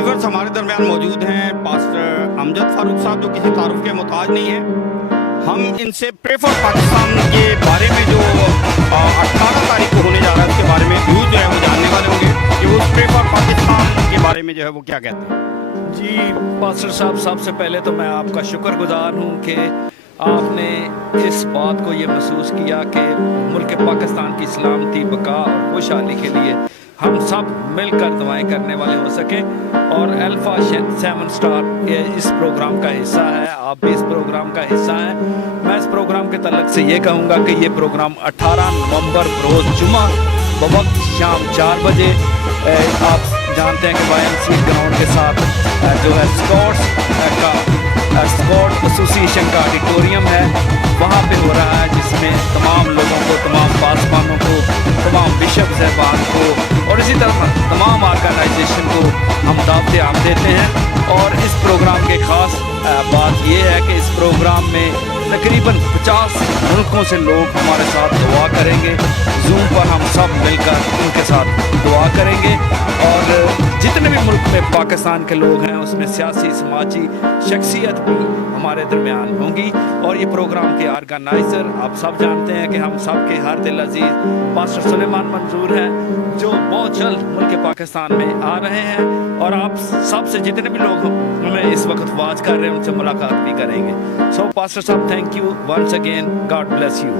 Viewers हमारे दरमियान मौजूद हैं पास्टर अमजद फारूक साहब, जो किसी तारुफ के मोहताज नहीं है। हम इनसे प्रे फॉर पाकिस्तान के बारे में जो 18 तारीख को होने जा रहा है उसके बारे में व्यूज जो है वो जानने वाले होंगे कि वो प्रे फॉर पाकिस्तान के बारे में जो है वो क्या कहते हैं। जी पास्टर साहब, सबसे पहले तो मैं आपका शुक्रगुजार हूँ कि आपने इस बात को ये महसूस किया कि मुल्क पाकिस्तान की सलामती, बका और खुशहाली के लिए हम सब मिलकर दुआएं करने वाले हो सके। और अल्फा 7 स्टार ये इस प्रोग्राम का हिस्सा है, आप भी इस प्रोग्राम का हिस्सा हैं। मैं इस प्रोग्राम के तल्लक से ये कहूँगा कि ये प्रोग्राम 18 नवंबर रोज़ जुमा बवक्त शाम 4 बजे, आप जानते हैं कि YMCA ग्राउंड के साथ जो है स्कॉट एसोसिएशन का ऑडिटोरियम है, वहाँ पे हो रहा है, जिसमें तमाम लोगों को, तमाम पासवानों को, तमाम बिशप साहबान को और इसी तरह तमाम ऑर्गेनाइजेशन को हम दावत आम देते हैं। और इस प्रोग्राम के ख़ास बात ये है कि इस प्रोग्राम में तकरीबन 50 मुल्कों से लोग हमारे साथ दुआ करेंगे। जूम पर हम सब मिलकर उनके साथ दुआ करेंगे और जितने भी मुल्क में पाकिस्तान के लोग हैं उसमें सियासी समाजी शख्सियत भी हमारे दरमियान होंगी। और ये प्रोग्राम के ऑर्गेनाइज़र आप सब जानते हैं कि हम सब के हर दिल अजीज़ पास्टर सुलेमान मंजूर हैं, जो बहुत जल्द मुल्क पाकिस्तान में आ रहे हैं। और आप सब से जितने भी लोग हमें इस वक्त वाच कर रहे हैं उनसे मुलाकात भी करेंगे। सो पास्टर साहब, thank you once again, God bless you.